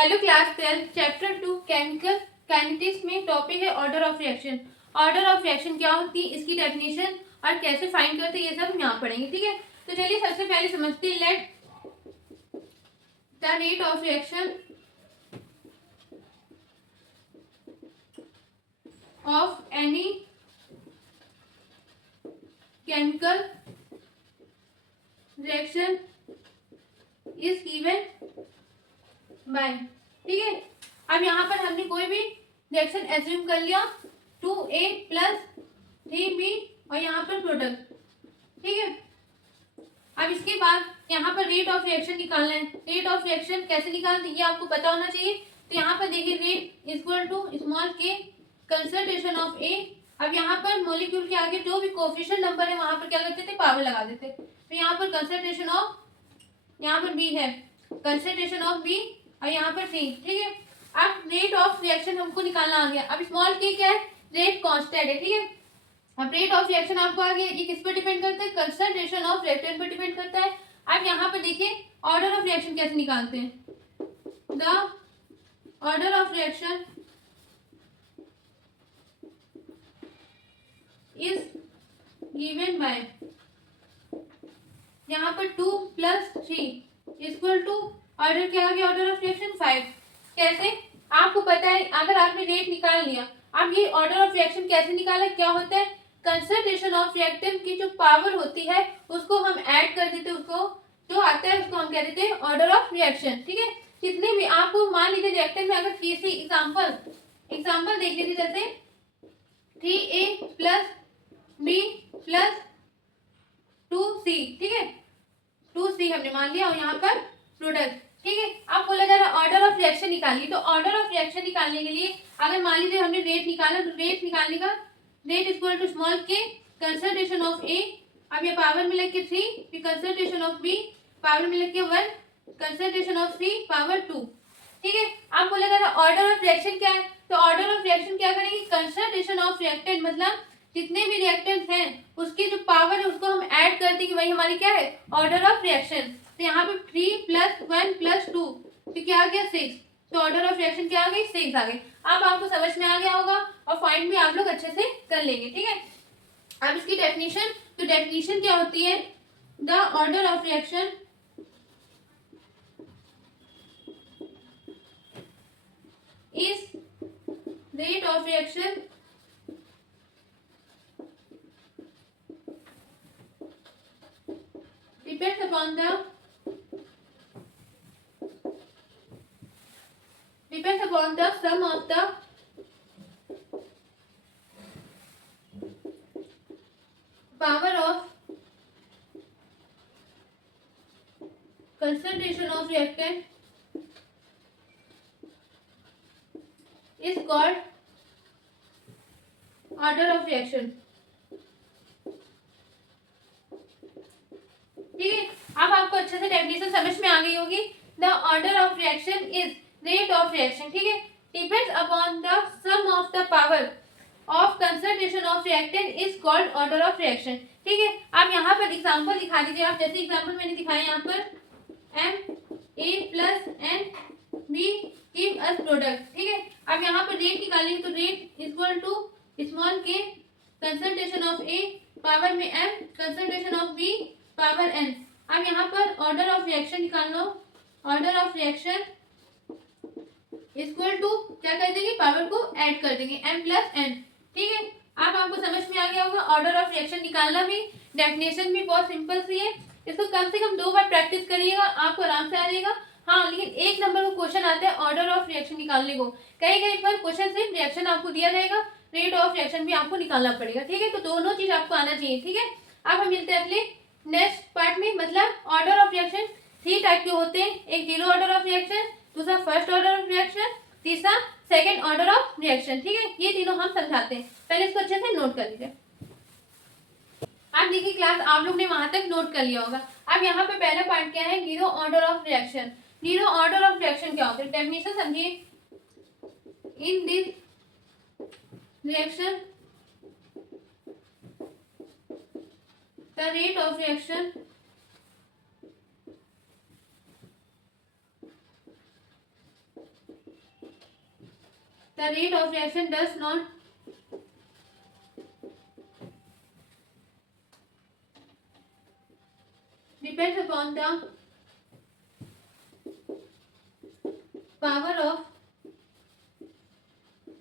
Hello class 12 chapter 2 chemical kinetics में topic है order of reaction. Order of reaction क्या होती है, इसकी डेफिनेशन और कैसे फाइंड करते हैं, ये सब हम यहाँ पढ़ेंगे। ठीक है, तो चलिए सबसे पहले समझते हैं। Let the rate of reaction of any chemical reaction is given by. ठीक है, अब यहाँ पर हमने कोई भी रिएक्शन एज्यूम कर लिया 2A प्लस 3B और यहाँ पर प्रोडक्ट। ठीक है, अब इसके बाद यहाँ पर रेट ऑफ रिएक्शन निकालना है। रेट ऑफ रिएक्शन कैसे निकालते हैं ये आपको पता होना चाहिए। तो यहाँ पर देखिए rate equal to small k concentration of ए। अब यहाँ पर मॉलिक्यूल के आगे जो भी कोफिशिएंट नंबर है वहां पर क्या करते थे, पावर लगा देते। तो यहाँ पर कंसंट्रेशन ऑफ, यहाँ पर बी है, कंसंट्रेशन ऑफ बी और यहाँ पर सी। ठीक है, अब रेट ऑफ रिएक्शन हमको निकालना आ गया। अब स्मॉल के क्या है, रेट कांस्टेंट है। ठीक है, अब रेट ऑफ रिएक्शन आपको आ गया, ये किस पर डिपेंड करता है, कंसंट्रेशन ऑफ रिएक्टेंट पर डिपेंड करता है। अब यहाँ पर देखिए ऑर्डर ऑफ रिएक्शन कैसे निकालते हैं। The order of reaction is given by, यहाँ पर 2 प्लस 3 इक्वल टू ऑर्डर क्या आ गया, ऑर्डर ऑफ रिएक्शन 5। कैसे, आपको पता है अगर आपने रेट निकाल लिया, अब ये ऑर्डर ऑफ रिएक्शन कैसे निकाला, क्या होता है, कंसंट्रेशन ऑफ रिएक्टेंट की जो पावर होती है उसको हम ऐड कर देते हैं, उसको जो आता है उसको हम कह देते हैं ऑर्डर ऑफ रिएक्शन। ठीक है, कितने भी आपको मान लीजिए रिएक्टेंट में अगर किसी एग्जाम्पल देख लीजिए, जैसे 3A plus B plus 2C। ठीक है, 2C हमने मान लिया और यहाँ पर प्रोडक्ट। ठीक है, अब बोला जा रहा है ऑर्डर ऑफ रिएक्शन निकालिए। तो ऑर्डर ऑफ रिएक्शन निकालने के लिए अगर मान लीजिए हमने रेट निकाला, तो रेट निकालने का rate equal to small k concentration of ए, अब ये पावर में लिख के 3, फिर कंसंट्रेशन ऑफ बी पावर में लिख के 1, कंसंट्रेशन ऑफ सी पावर 2। ठीक है, अब बोला जा रहा है ऑर्डर ऑफ रिएक्शन क्या है। तो ऑर्डर ऑफ रिएक्शन क्या करेंगे, कंसंट्रेशन ऑफ रिएक्टेंट मतलब जितने भी रिएक्टेंट्स हैं उसकी जो पावर है उसको हम ऐड कर देंगे, वही हमारी क्या है, ऑर्डर ऑफ रिएक्शन। तो यहाँ पे 3 प्लस 1 प्लस 2 तो क्या आ गया 6। तो ऑर्डर ऑफ रिएक्शन क्या आ गई, 6 आ गई। अब आपको समझ में आ गया होगा और फाइंड भी आप लोग अच्छे से कर लेंगे। ठीक है, अब इसकी डेफिनेशन, तो डेफिनेशन क्या होती है, the order of reaction is rate of reaction depends upon the sum of the power of concentration of reactant is called order of reaction। ठीक है, अब आपको अच्छे से डेफिनेशन समझ में आ गई होगी। The order of reaction is rate of reaction. ठीक है, depends upon the sum of the power of concentration of reactant is called order of reaction. ठीक है, अब यहाँ पर एग्जांपल दिखा दीजिए आप, जैसे एग्जांपल मैंने दिखाया यहाँ पर Ma plus NB give us product. ठीक है, अब यहाँ पर रेट निकालेंगे, तो rate equal to small k concentration of A power में M concentration of B power n। अब यहाँ पर ऑर्डर ऑफ रिएक्शन निकालना, order of reaction equal to क्या कर देंगे, पावर को ऐड कर देंगे m प्लस n। ठीक है, अब आपको समझ में आ गया होगा ऑर्डर ऑफ रिएक्शन निकालना भी, डेफिनेशन भी बहुत सिंपल सी है। इसको कम से कम 2 बार प्रैक्टिस करिएगा, आपको आराम से आ जाएगा। हाँ, लेकिन एक नंबर का क्वेश्चन आता है ऑर्डर ऑफ रिएक्शन निकालने को, कहीं कहीं पर क्वेश्चन से रिएक्शन आपको दिया जाएगा, रेट ऑफ रिएक्शन भी आपको निकालना पड़ेगा। ठीक है, तो दोनों चीज आपको आना चाहिए। ठीक है, अब हम मिलते हैं अगले नेक्स्ट पार्ट में। मतलब ऑर्डर ऑफ रिएक्शन 3 टाइप के होते हैं, एक जीरो ऑर्डर ऑफ रिएक्शन, दूसरा फर्स्ट ऑर्डर ऑफ रिएक्शन, तीसरा सेकंड ऑर्डर ऑफ रिएक्शन। ठीक है, ये तीनों हम समझाते हैं, पहले इसको अच्छे से नोट कर लीजिए। अब देखिए क्लास आप लोग ने वहां तक नोट कर लिया होगा। अब यहाँ पे पहला पार्ट क्या है, zero order of reaction. Zero order of reaction क्या होता है, डेफिनेशन समझिए। In this reaction the rate of reaction the rate of reaction does not depends upon the power of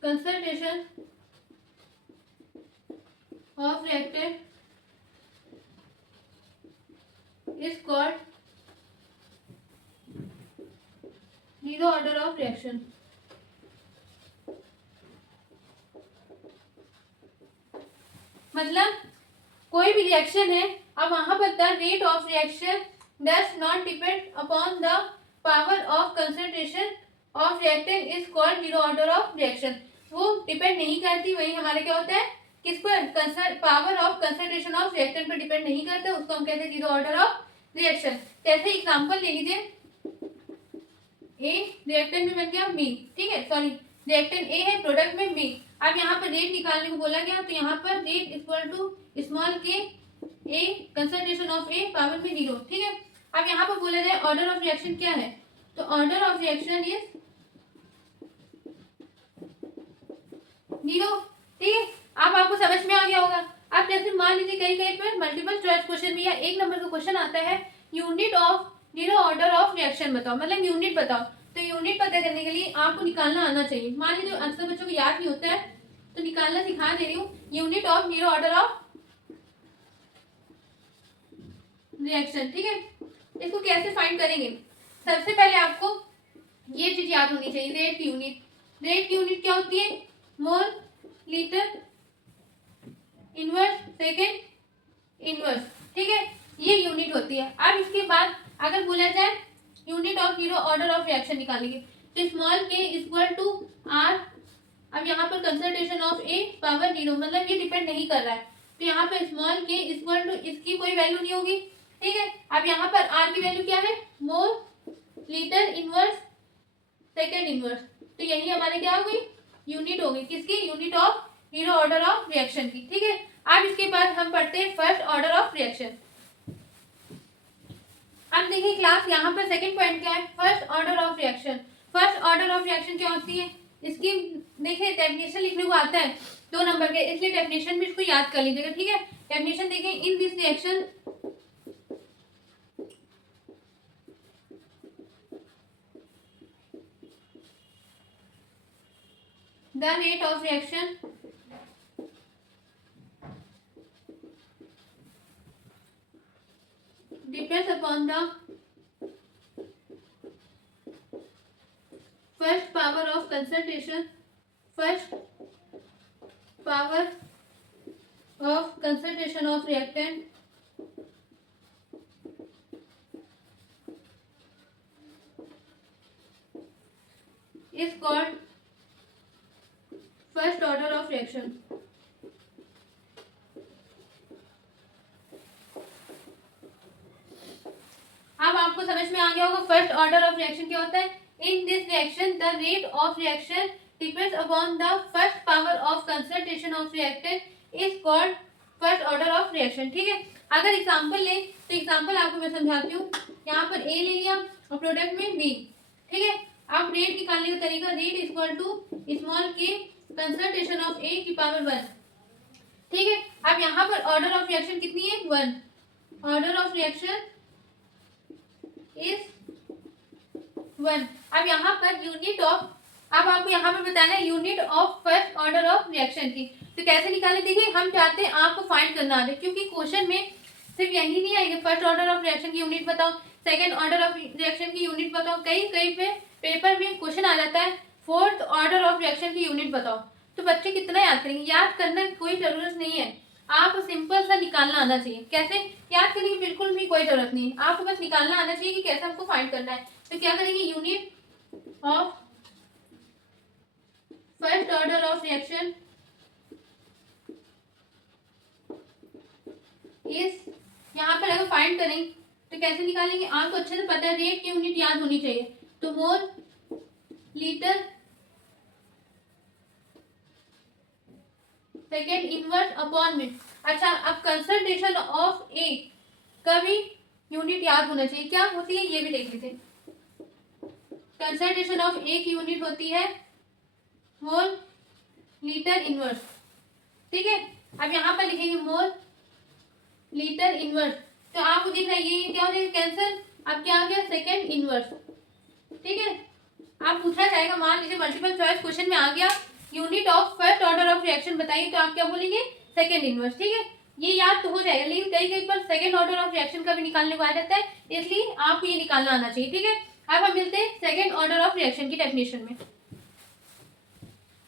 concentration of reactant is called zero order of reaction. मतलब कोई भी reaction है, अब वहां पर the rate of reaction does not depend upon the power of concentration of reactant is called zero order of reaction. वो depend नहीं करती, वही हमारे क्या होता है, किस पर, power of concentration of reactant पर डिपेंड नहीं करता, उसको हम कहते हैं जीरो ऑर्डर ऑफ रिएक्शन. जैसे एग्जांपल ले लीजिए, ए रिएक्टेंट में बन गया बी, ठीक है, सॉरी रिएक्टेंट ए है, प्रोडक्ट में बी. अब यहाँ पर रेट निकालने को बोला गया, तो यहाँ पर रेट इक्वल टू स्मॉल के ए कंसंट्रेशन ऑफ ए पावर में जीरो, ठीक है. अब यहाँ पर बोला जाए ऑर्डर ऑफ रिएक्शन क्या है, तो order of reaction is zero, ठीक है. अब आपको समझ में आ गया होगा. अब जैसे मान लीजिए कहीं कहीं पर मल्टीपल चॉइस क्वेश्चन में या एक नंबर का क्वेश्चन आता है, unit of zero order of reaction बताओ, मतलब यूनिट बताओ. तो यूनिट पता करने के लिए आपको निकालना आना चाहिए. मान लीजिए अक्सर बच्चों को याद नहीं होता है, तो निकालना सिखा दे रही हूँ. Unit of zero order of reaction, ठीक है. इसको कैसे फाइंड करेंगे, सबसे पहले आपको ये चीज याद होनी चाहिए, रेट की यूनिट. रेट की यूनिट क्या होती है, मोल लीटर इनवर्स सेकेंड इनवर्स, ठीक है, ये यूनिट होती है. अब इसके बाद अगर बोला जाए unit of zero order of reaction निकालेंगे, तो small k equal to are. अब यहाँ पर concentration of A power zero, मतलब ये डिपेंड नहीं कर रहा है, तो यहाँ पर स्मॉल के इक्वल टू इसकी कोई वैल्यू नहीं होगी, ठीक है. अब यहाँ पर आर की वैल्यू क्या है, मोल लीटर इनवर्स सेकेंड इनवर्स, तो यही हमारे क्या हो गई, यूनिट हो गई, किसकी, unit of zero order of reaction की, ठीक है. अब इसके बाद हम पढ़ते हैं फर्स्ट ऑर्डर ऑफ रिएक्शन. अब देखिए क्लास, यहाँ पर सेकंड पॉइंट क्या है, first order of reaction. First order of reaction क्या होती है, इसकी देखिए डेफिनेशन लिखने को आता है 2 नंबर के, इसलिए डेफिनेशन भी इसको याद कर लीजिएगा, ठीक है. डेफिनेशन देखिए, in this reaction the rate of reaction depends upon the first power of concentration of reactant is called first order of reaction. अब आपको समझ में आ गया होगा फर्स्ट ऑर्डर ऑफ रिएक्शन क्या होता है. In this reaction the rate of reaction depends upon the first power of concentration of reactant is called first order of reaction, ठीक है. अगर एग्जांपल ले, तो एग्जांपल आपको मैं समझाती हूँ. यहाँ पर ए ले लिया और प्रोडक्ट में बी, ठीक है. अब रेट निकालने का तरीका, rate equal to small k concentration of ए की पावर 1, ठीक है. अब यहाँ पर ऑर्डर ऑफ रिएक्शन कितनी है, 1. Order of reaction is 1. अब यहाँ पर यूनिट ऑफ, अब आपको यहाँ पर बताना है unit of first order of reaction की. तो कैसे निकालें, देखिए हम चाहते हैं आपको फाइंड करना आ जाए, क्योंकि क्वेश्चन में सिर्फ यही नहीं आएगा फर्स्ट ऑर्डर ऑफ रिएक्शन की यूनिट बताओ, सेकंड ऑर्डर ऑफ रिएक्शन की यूनिट बताओ, कई कई पे पेपर में क्वेश्चन आ जाता है फोर्थ ऑर्डर ऑफ रिएक्शन की यूनिट बताओ. तो बच्चे कितना याद करेंगे, याद करने की कोई जरूरत नहीं है, आप सिंपल सा निकालना आना चाहिए. कैसे याद करने की बिल्कुल भी कोई जरूरत नहीं है, आपको बस निकालना आना चाहिए कि कैसे हमको फाइंड करना है. तो क्या करेंगे, unit of first order of reaction इस, यहाँ पर अगर फाइंड करें तो कैसे निकालेंगे, आपको अच्छे से पता है, रेट की यूनिट याद होनी चाहिए. तो mole litre second inverse upon में. अच्छा, अब कंसंट्रेशन ऑफ ए का भी यूनिट याद होना चाहिए, क्या होती है ये भी देख लीजिए. कंसंट्रेशन ऑफ ए की यूनिट होती है मोल लीटर इनवर्स। ठीक है, अब यहाँ पर लिखेंगे मोल लीटर इनवर्स, तो आपको दिख रहा है ये क्या हो जाएगा कैंसिल, अब क्या आ गया सेकेंड इनवर्स। ठीक है, आप पूछा जाएगा मान लीजिए मल्टीपल चॉइस क्वेश्चन में आ गया unit of first order of reaction बताइए, तो आप क्या बोलेंगे सेकेंड इनवर्स। ठीक है, ये याद तो हो जाएगा, लेकिन कई कई पर सेकेंड ऑर्डर ऑफ रिएक्शन का भी निकालने को आ जाता है, इसलिए आपको ये निकालना आना चाहिए। ठीक है, अब हम मिलते हैं सेकेंड ऑर्डर ऑफ रिएक्शन की डेफिनेशन में।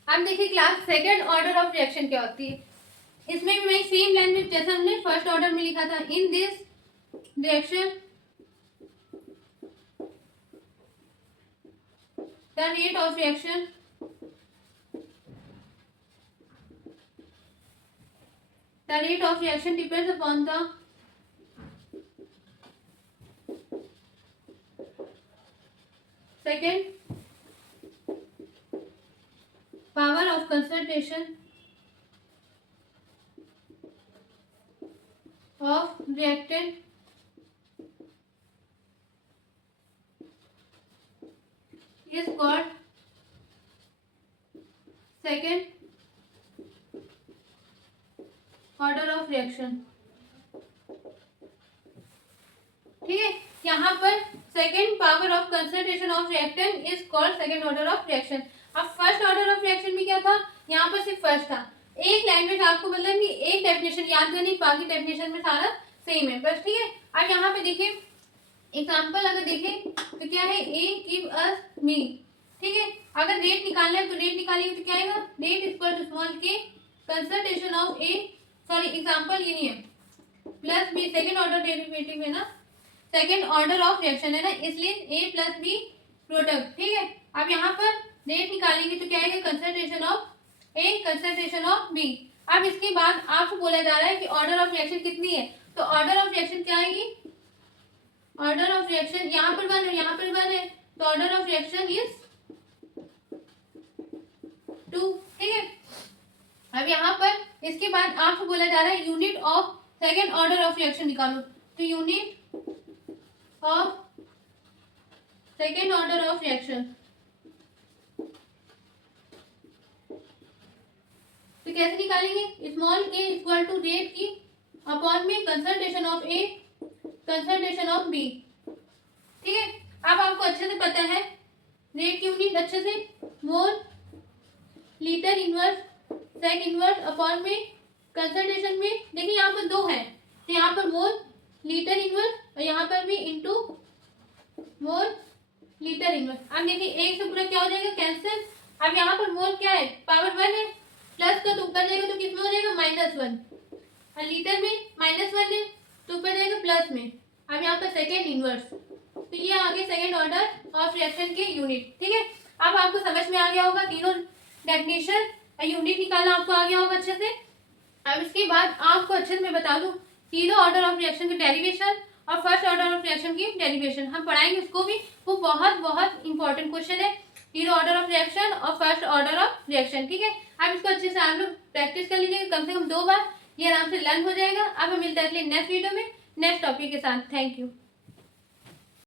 अब देखिए class second order of reaction क्या होती है, इसमें भी मैं सेम लाइन में जैसा हमने फर्स्ट ऑर्डर में लिखा था, in this reaction the rate of reaction depends upon the second power of concentration of reactant is called second order of reaction। ठीक है, यहाँ पर second power of concentration of reactant is called second order of reaction. अब first order of reaction में क्या था, यहाँ पर सिर्फ फर्स्ट था, एक लैंग्वेज आपको मतलब कि एक डेफिनेशन याद करनी, बाकी डेफिनेशन में सारा सेम है बस। ठीक है, अब यहाँ पे देखिए एग्जाम्पल अगर देखें तो क्या है, ए गिव अस मी। ठीक है, अगर रेट निकालना है तो रेट निकालेंगे तो क्या आएगा, rate equal to small k concentration of A, sorry example ये नहीं है, plus B, second order derivative है ना, सेकेंड ऑर्डर ऑफ रिएक्शन है ना, इसलिए ए प्लस बी प्रोडक्ट। ठीक है, अब यहाँ पर रेट निकालेंगे तो क्या आएगा, concentration of A concentration of B. अब इसके बाद आपको बोला जा रहा है कि ऑर्डर ऑफ रिएक्शन कितनी है, तो ऑर्डर ऑफ रिएक्शन क्या आएगी, ऑर्डर ऑफ रिएक्शन यहाँ पर 1 है, यहाँ पर 1 है, तो ऑर्डर ऑफ रिएक्शन इज 2। ठीक है, अब यहाँ पर इसके बाद आपको बोला जा रहा है unit of second order of reaction निकालो, तो unit of second order of reaction, तो कैसे निकालेंगे, small k equal to rate की अपॉन में concentration of A concentration of B. ठीक है, अब आपको अच्छे से पता है रेट की यूनिट अच्छे से, mole litre inverse sec inverse upon में कंसंट्रेशन में, देखिए यहाँ पर 2 है, तो यहाँ पर मोल लीटर इनवर्स और यहाँ पर भी इनटू मोल लीटर इनवर्स। अब देखिए एक से पूरा क्या हो जाएगा कैंसिल, अब यहाँ पर मोल क्या है, पावर 1 है, प्लस का तो ऊपर जाएगा तो किसमें हो जाएगा -1, और लीटर में -1 है तो ऊपर जाएगा प्लस में। अब यहाँ पर सेकेंड इनवर्स, तो ये आगे सेकेंड ऑर्डर ऑफ रिएक्शन के यूनिट। ठीक है, अब आपको समझ में आ गया होगा तीनों डेफिनेशन, यूनिट निकालना आपको आ गया होगा अच्छे से। अब इसके बाद आपको अच्छे से मैं बता दूं तीनों ऑर्डर ऑफ रिएक्शन की डेरिवेशन और फर्स्ट ऑर्डर ऑफ रिएक्शन की डेरिवेशन हम पढ़ाएंगे, उसको भी वो बहुत बहुत इंपॉर्टेंट क्वेश्चन है, तीनों ऑर्डर ऑफ रिएक्शन और फर्स्ट ऑर्डर ऑफ रिएक्शन। ठीक है, अब इसको अच्छे से आप लोग प्रैक्टिस कर लीजिएगा कम से कम 2 बार, ये आराम से लर्न हो जाएगा। अब हम मिलते हैं नेक्स्ट वीडियो में नेक्स्ट टॉपिक के साथ। Thank you.